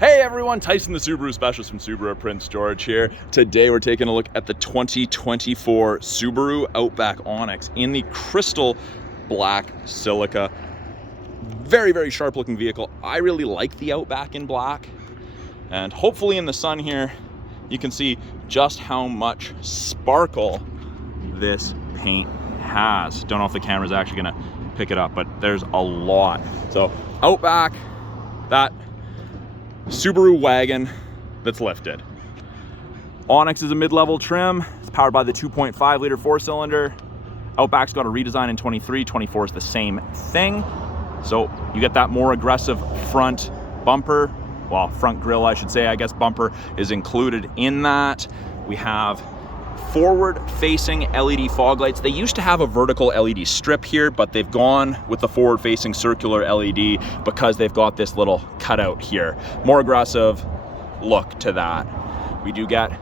Hey everyone, Tyson the Subaru Specialist from Subaru Prince George here. Today we're taking a look at the 2024 Subaru Outback Onyx in the crystal black silica. Very, very sharp looking vehicle. I really like the Outback in black. And hopefully in the sun here, you can see just how much sparkle this paint has. Don't know if the camera's actually gonna pick it up, but there's a lot. So Outback, that Subaru wagon that's lifted. Onyx is a mid-level trim. It's powered by the 2.5 liter 4-cylinder. Outback's got a redesign in 23, 24 is the same thing. So you get that more aggressive front bumper, well, front grille I should say, I guess bumper is included in that. We have forward-facing LED fog lights. They used to have a vertical LED strip here, but they've gone with the forward-facing circular LED because they've got this little cutout here. More aggressive look to that. We do get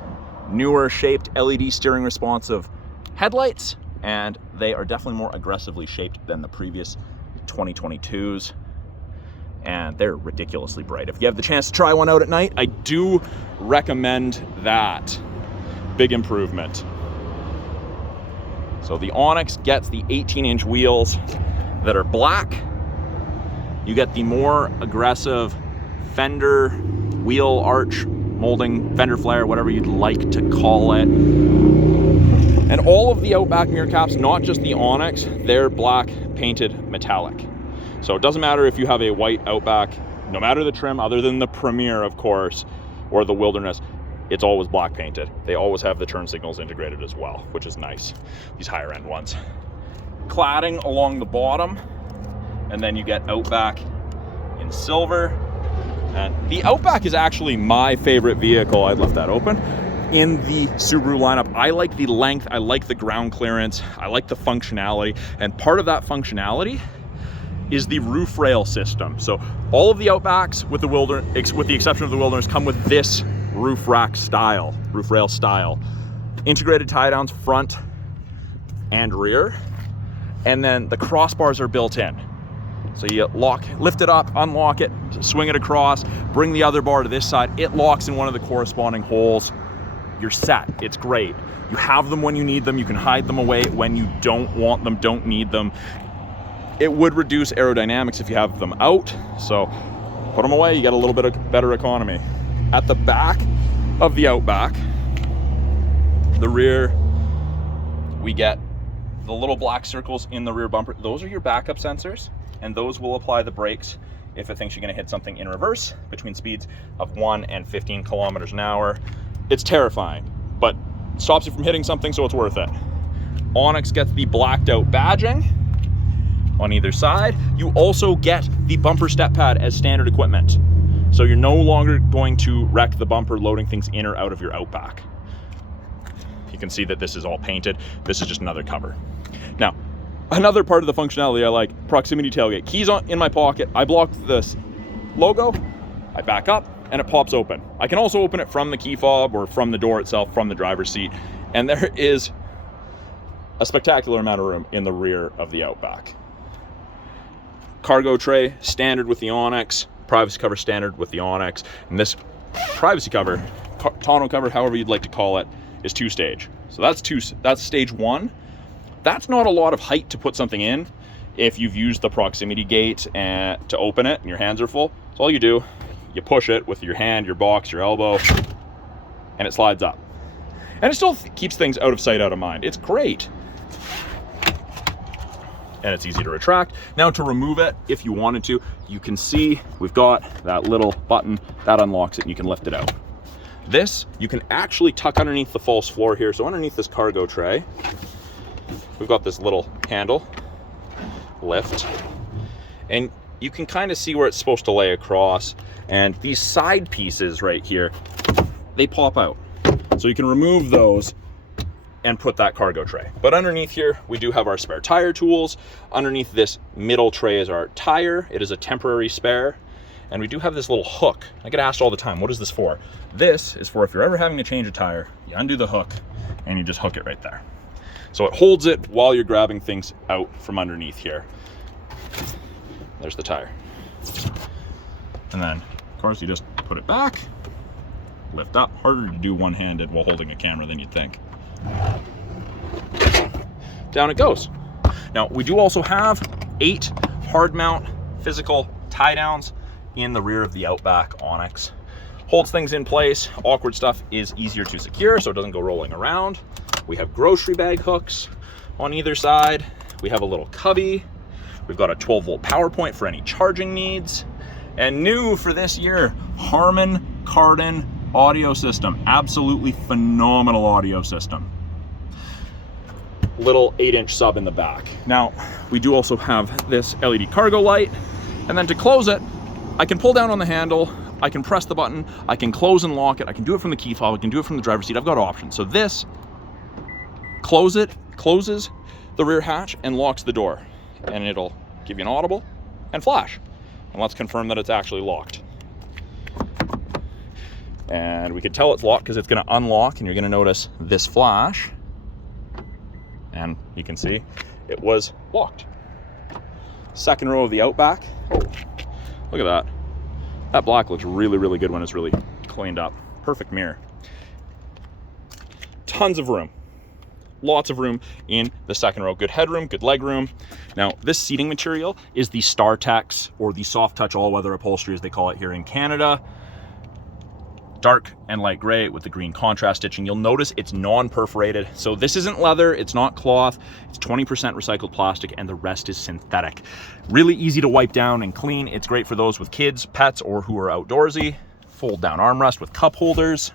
newer shaped LED steering responsive headlights, and they are definitely more aggressively shaped than the previous 2022s. And they're ridiculously bright. If you have the chance to try one out at night, I do recommend that. Big improvement. So the Onyx gets the 18-inch wheels that are black. You get the more aggressive fender wheel arch molding, fender flare, whatever you'd like to call it. And all of the Outback mirror caps, not just the Onyx, they're black painted metallic. So it doesn't matter if you have a white Outback, no matter the trim, other than the Premier, of course, or the Wilderness, it's always black painted. They always have the turn signals integrated as well, which is nice, these higher end ones. Cladding along the bottom, and then you get Outback in silver. And the Outback is actually my favorite vehicle, I'd left that open, in the Subaru lineup. I like the length, I like the ground clearance, I like the functionality, and part of that functionality is the roof rail system. So all of the Outbacks, with the exception of the Wilderness, come with this roof rail style. Integrated tie downs front and rear, and then the crossbars are built in. So you lift it up, unlock it, swing it across, bring the other bar to this side, it locks in one of the corresponding holes. You're set, it's great. You have them when you need them, you can hide them away when you don't want them, don't need them. It would reduce aerodynamics if you have them out, so put them away, you get a little bit of better economy. At the back of the Outback, the rear, we get the little black circles in the rear bumper. Those are your backup sensors, and those will apply the brakes if it thinks you're gonna hit something in reverse between speeds of 1 and 15 kilometers an hour. It's terrifying, but it stops you from hitting something, so it's worth it. Onyx gets the blacked out badging on either side. You also get the bumper step pad as standard equipment. So you're no longer going to wreck the bumper loading things in or out of your Outback. You can see that this is all painted. This is just another cover. Now, another part of the functionality I like, proximity tailgate. Keys in my pocket. I block this logo, I back up, and it pops open. I can also open it from the key fob or from the door itself, from the driver's seat. And there is a spectacular amount of room in the rear of the Outback. Cargo tray, standard with the Onyx. Privacy cover standard with the Onyx, and this privacy cover, tonneau cover, however you'd like to call it, is 2-stage. So that's stage 1. That's not a lot of height to put something in if you've used the proximity gate to open it and your hands are full. So all you do, you push it with your hand, your box, your elbow, and it slides up. And it still keeps things out of sight, out of mind. It's great. And it's easy to retract. Now to remove it, if you wanted to, you can see we've got that little button that unlocks it and you can lift it out. This, you can actually tuck underneath the false floor here. So underneath this cargo tray, we've got this little handle, lift, and you can kind of see where it's supposed to lay across. And these side pieces right here, they pop out. So you can remove those and put that cargo tray. But underneath here, we do have our spare tire tools. Underneath this middle tray is our tire. It is a temporary spare. And we do have this little hook. I get asked all the time, what is this for? This is for if you're ever having to change a tire, you undo the hook and you just hook it right there. So it holds it while you're grabbing things out from underneath here. There's the tire. And then Of course, you just put it back, lift up. Harder to do one-handed while holding a camera than you'd think. Down it goes. Now, we do also have 8 hard mount physical tie downs in the rear of the Outback Onyx. Holds things in place. Awkward stuff is easier to secure so it doesn't go rolling around. We have grocery bag hooks on either side. We have a little cubby. We've got a 12-volt power point for any charging needs. And new for this year, Harman Kardon audio system. Absolutely phenomenal audio system. Little 8-inch sub in the back. Now, we do also have this LED cargo light. And then to close it, I can pull down on the handle, I can press the button, I can close and lock it, I can do it from the key fob, I can do it from the driver's seat. I've got options. So this, closes the rear hatch and locks the door. And it'll give you an audible and flash. And let's confirm that it's actually locked. And we can tell it's locked because it's going to unlock, and you're going to notice this flash. And you can see it was locked. Second row of the Outback. Oh, look at that. That black looks really, really good when it's really cleaned up. Perfect mirror. Tons of room. Lots of room in the second row. Good headroom, good leg room. Now, this seating material is the StarTex, or the soft touch all-weather upholstery as they call it here in Canada. Dark and light gray with the green contrast stitching. You'll notice it's non-perforated. So this isn't leather, it's not cloth, it's 20% recycled plastic, and the rest is synthetic. Really easy to wipe down and clean. It's great for those with kids, pets, or who are outdoorsy. Fold down armrest with cup holders.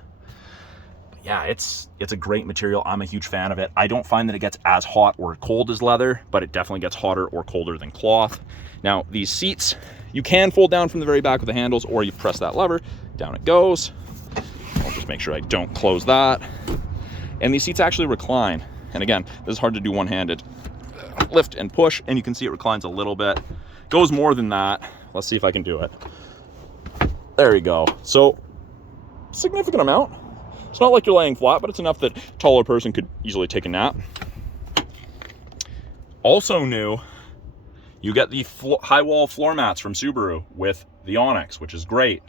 Yeah, it's a great material. I'm a huge fan of it. I don't find that it gets as hot or cold as leather, but it definitely gets hotter or colder than cloth. Now, these seats, you can fold down from the very back with the handles, or you press that lever, down it goes. I'll just make sure I don't close that. And these seats actually recline. And again, this is hard to do one-handed. Lift and push, and you can see it reclines a little bit. Goes more than that. Let's see if I can do it. There you go. So, significant amount. It's not like you're laying flat, but it's enough that a taller person could easily take a nap. Also new, you get the high wall floor mats from Subaru with the Onyx, which is great.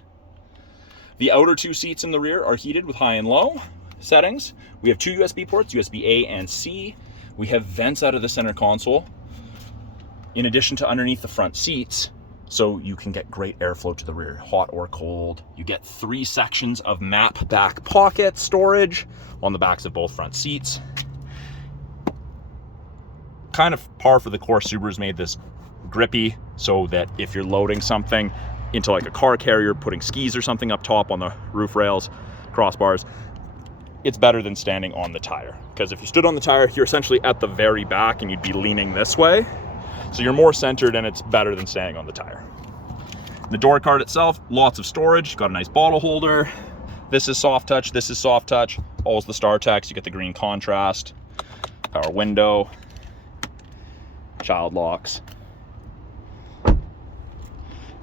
The outer 2 seats in the rear are heated with high and low settings. We have 2 USB ports, USB A and C. We have vents out of the center console, in addition to underneath the front seats, so you can get great airflow to the rear, hot or cold. You get 3 sections of map back pocket storage on the backs of both front seats. Kind of par for the course, Subaru's made this grippy so that if you're loading something into like a car carrier, putting skis or something up top on the roof rails, crossbars, it's better than standing on the tire. Because if you stood on the tire, you're essentially at the very back and you'd be leaning this way. So you're more centered, and it's better than standing on the tire. The door card itself, lots of storage. Got a nice bottle holder. This is soft touch, this is soft touch. All's the StarTex, you get the green contrast. Power window. Child locks.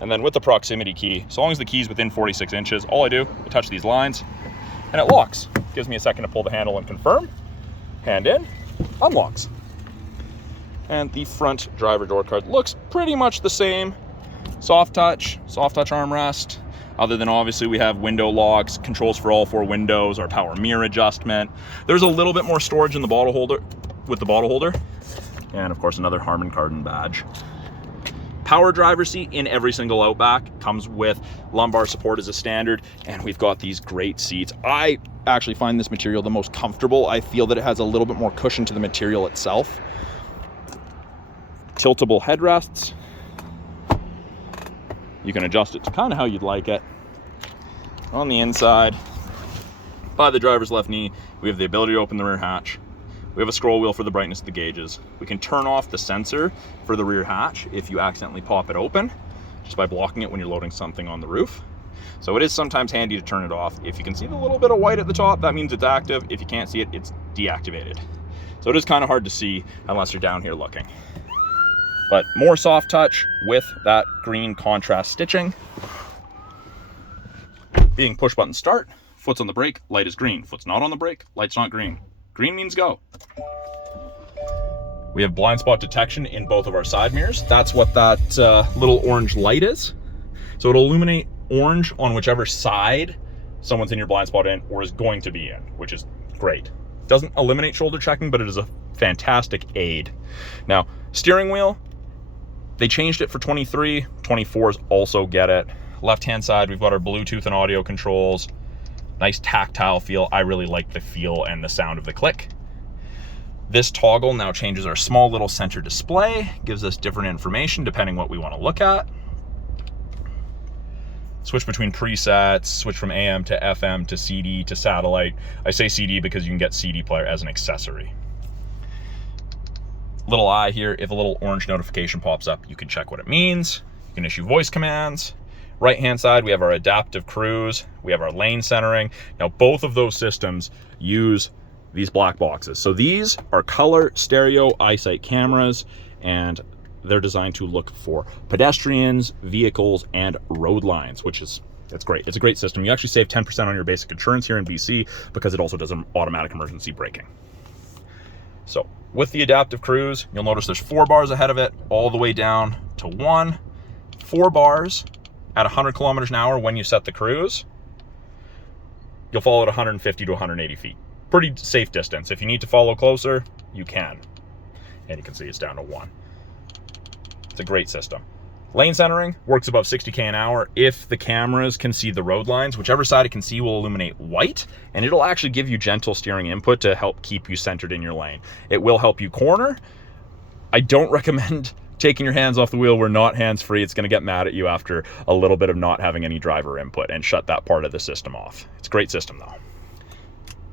And then with the proximity key, so long as the key's within 46 inches, all I do, I touch these lines and it locks. Gives me a second to pull the handle and confirm. Hand in, unlocks. And the front driver door card looks pretty much the same. Soft touch armrest. Other than obviously we have window locks, controls for all 4 windows, our power mirror adjustment. There's a little bit more storage in the bottle holder, with the bottle holder. And of course another Harman Kardon badge. Power driver seat in every single Outback. Comes with lumbar support as a standard, and we've got these great seats. I actually find this material the most comfortable. I feel that it has a little bit more cushion to the material itself. Tiltable headrests. You can adjust it to kind of how you'd like it. On the inside, by the driver's left knee, we have the ability to open the rear hatch. We have a scroll wheel for the brightness of the gauges. We can turn off the sensor for the rear hatch if you accidentally pop it open, just by blocking it when you're loading something on the roof. So it is sometimes handy to turn it off. If you can see the little bit of white at the top, that means it's active. If you can't see it, it's deactivated. So it is kind of hard to see unless you're down here looking. But more soft touch with that green contrast stitching. Being push button start, foot's on the brake, light is green. Foot's not on the brake, light's not green. Green means go. We have blind spot detection in both of our side mirrors. That's what that little orange light is. So it'll illuminate orange on whichever side someone's in your blind spot in or is going to be in, which is great. Doesn't eliminate shoulder checking, but it is a fantastic aid. Now, steering wheel, they changed it for 23, 24s also get it. Left-hand side, we've got our Bluetooth and audio controls. Nice tactile feel. I really like the feel and the sound of the click. This toggle now changes our small little center display, gives us different information depending what we want to look at. Switch between presets, switch from AM to FM to CD to satellite. I say CD because you can get CD player as an accessory. Little eye here, if a little orange notification pops up, you can check what it means. You can issue voice commands. Right hand side, we have our adaptive cruise, we have our lane centering. Now both of those systems use these black boxes. So these are color stereo EyeSight cameras, and they're designed to look for pedestrians, vehicles, and road lines, which is, it's great. It's a great system. You actually save 10% on your basic insurance here in BC because it also does automatic emergency braking. So with the adaptive cruise, you'll notice there's 4 bars ahead of it, all the way down to 1. 4 bars at 100 kilometers an hour when you set the cruise. You'll follow at 150 to 180 feet. Pretty safe distance. If you need to follow closer, you can. And you can see it's down to 1. It's a great system. Lane centering works above 60k an hour if the cameras can see the road lines. Whichever side it can see will illuminate white, and it'll actually give you gentle steering input to help keep you centered in your lane. It will help you corner. I don't recommend taking your hands off the wheel. We're not hands-free. It's going to get mad at you after a little bit of not having any driver input and shut that part of the system off. It's a great system though.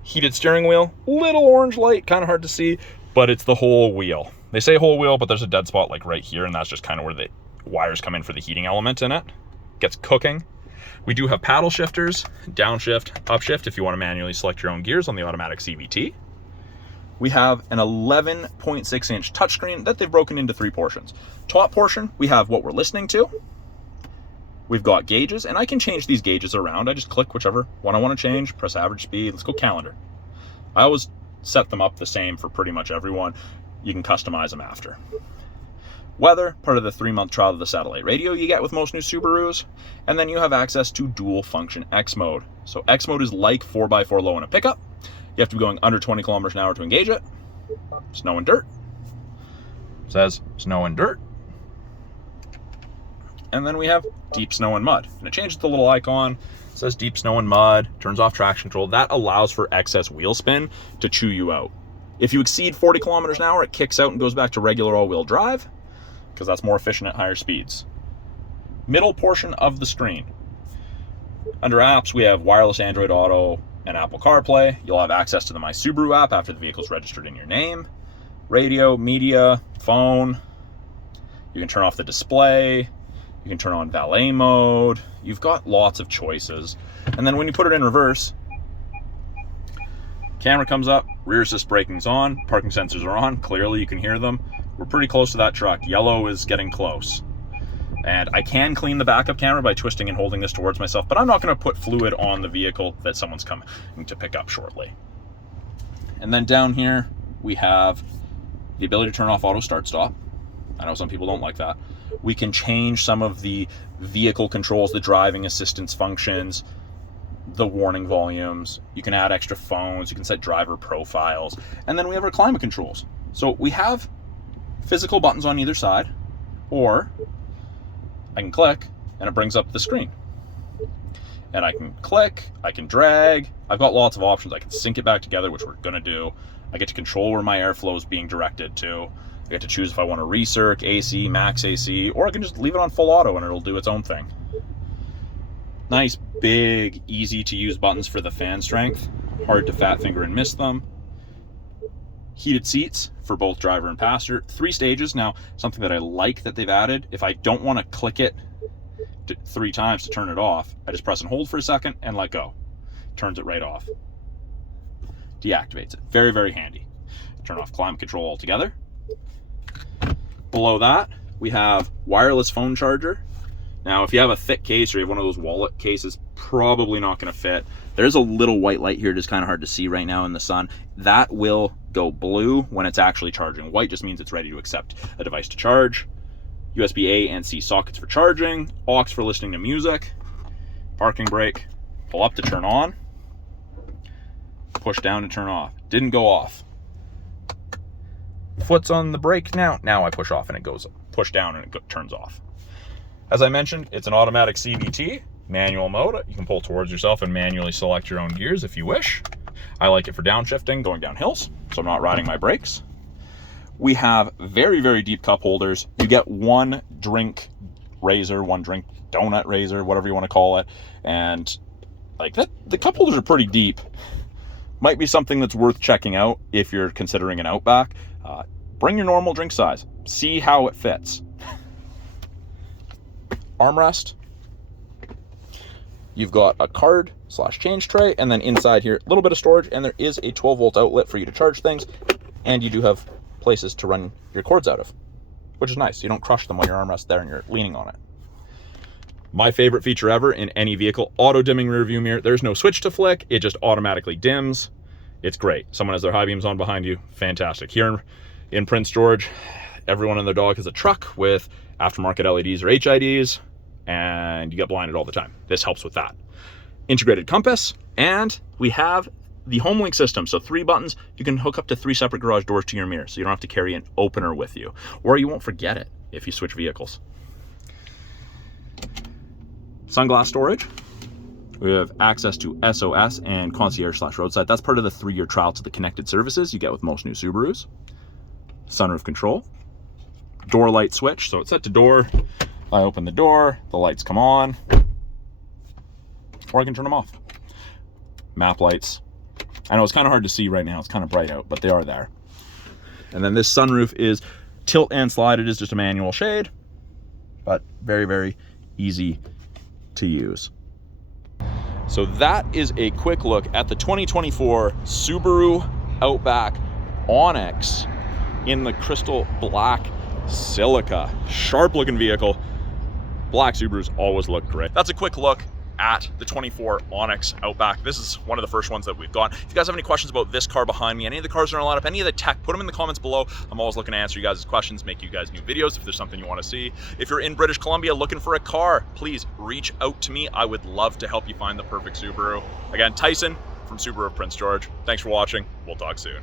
Heated steering wheel, little orange light, kind of hard to see, but it's the whole wheel. They say whole wheel, but there's a dead spot like right here, and that's just kind of where the wires come in for the heating element in it. Gets cooking. We do have paddle shifters, downshift, upshift if you want to manually select your own gears on the automatic CVT. We have an 11.6 inch touchscreen that they've broken into 3 portions. Top portion, we have what we're listening to. We've got gauges, and I can change these gauges around. I just click whichever one I want to change, press average speed. Let's go calendar. I always set them up the same for pretty much everyone. You can customize them after. Weather, part of the 3-month trial of the satellite radio you get with most new Subarus. And then you have access to dual function X mode. So X mode is like 4x4 low in a pickup. You have to be going under 20 kilometers an hour to engage it. Snow and dirt. It says snow and dirt. And then we have deep snow and mud. And it changes the little icon. It says deep snow and mud. Turns off traction control. That allows for excess wheel spin to chew you out. If you exceed 40 kilometers an hour, it kicks out and goes back to regular all-wheel drive because that's more efficient at higher speeds. Middle portion of the screen. Under apps, we have wireless Android Auto and Apple CarPlay. You'll have access to the My Subaru app after the vehicle's registered in your name. Radio, media, phone. You can turn off the display. You can turn on valet mode. You've got lots of choices. And then when you put it in reverse, camera comes up, rear assist braking's on, parking sensors are on. Clearly you can hear them. We're pretty close to that truck. Yellow is getting close. And I can clean the backup camera by twisting and holding this towards myself, but I'm not going to put fluid on the vehicle that someone's coming to pick up shortly. And then down here, we have the ability to turn off auto start stop. I know some people don't like that. We can change some of the vehicle controls, the driving assistance functions, the warning volumes. You can add extra phones. You can set driver profiles. And then we have our climate controls. So we have physical buttons on either side, or I can click and it brings up the screen. And I can click, I can drag. I've got lots of options. I can sync it back together, which we're gonna do. I get to control where my airflow is being directed to. I get to choose if I want to recirc, AC, max AC, or I can just leave it on full auto and it'll do its own thing. Nice, big, easy to use buttons for the fan strength. Hard to fat finger and miss them. Heated seats for both driver and passenger. 3 stages. Now, something that I like that they've added, if I don't want to click it 3 times to turn it off, I just press and hold for a second and let go. Turns it right off. Deactivates it. Very, very handy. Turn off climate control altogether. Below that, we have wireless phone charger. Now, if you have a thick case or you have one of those wallet cases, probably not going to fit. There's a little white light here, just kind of hard to see right now in the sun. That will go blue when it's actually charging. White just means it's ready to accept a device to charge. USB A and C sockets for charging, aux for listening to music. parking brake, pull up to turn on, push down to turn off. Didn't go off. Foot's on the brake now. Now I push off and it goes, push down and it turns off. As I mentioned, it's an automatic CVT, manual mode. You can pull towards yourself and manually select your own gears if you wish. I like it for downshifting, going down hills, so I'm not riding my brakes. We have very, very deep cup holders. You get one drink razor, one drink donut razor, whatever you want to call it. And like that, the cup holders are pretty deep. Might be something that's worth checking out if you're considering an Outback. Bring your normal drink size. See how it fits. Armrest. You've got a card / change tray, and then inside here, a little bit of storage, and there is a 12-volt outlet for you to charge things, and you do have places to run your cords out of, which is nice. You don't crush them while your armrest there and you're leaning on it. My favorite feature ever in any vehicle, auto dimming rear view mirror. There's no switch to flick. It just automatically dims. It's great. Someone has their high beams on behind you. Fantastic. Here in Prince George, everyone and their dog has a truck with aftermarket LEDs or HIDs, and you get blinded all the time. This helps with that. Integrated compass, and we have the HomeLink system. So 3 buttons, you can hook up to 3 separate garage doors to your mirror, so you don't have to carry an opener with you, or you won't forget it if you switch vehicles. Sunglass storage. We have access to SOS and concierge / roadside. That's part of the 3-year trial to the connected services you get with most new Subarus. Sunroof control. Door light switch. So it's set to door. I open the door, the lights come on, or I can turn them off. Map lights. I know it's kind of hard to see right now. It's kind of bright out, but they are there. And then this sunroof is tilt and slide. It is just a manual shade, but very, very easy to use. So that is a quick look at the 2024 Subaru Outback Onyx in the crystal black silica. Sharp looking vehicle. Black Subarus always look great. That's a quick look at the 24 Onyx Outback. This is one of the first ones that we've got. If you guys have any questions about this car behind me, any of the cars that are lined up, any of the tech, put them in the comments below. I'm always looking to answer you guys' questions, make you guys new videos if there's something you want to see. If you're in British Columbia looking for a car, please reach out to me. I would love to help you find the perfect Subaru. Again, Tyson from Subaru of Prince George. Thanks for watching. We'll talk soon.